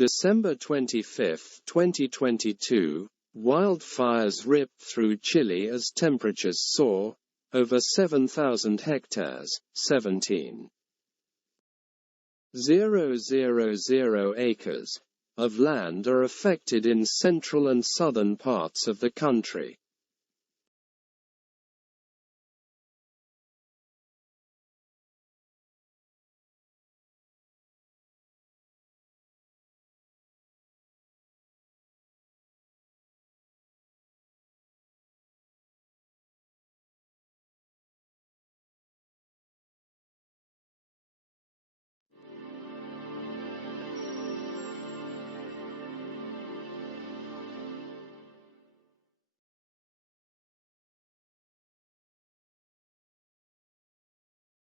December 25, 2022, wildfires rip through Chile as temperatures soar, over 7,000 hectares, 17,000 acres, of land are affected in central and southern parts of the country.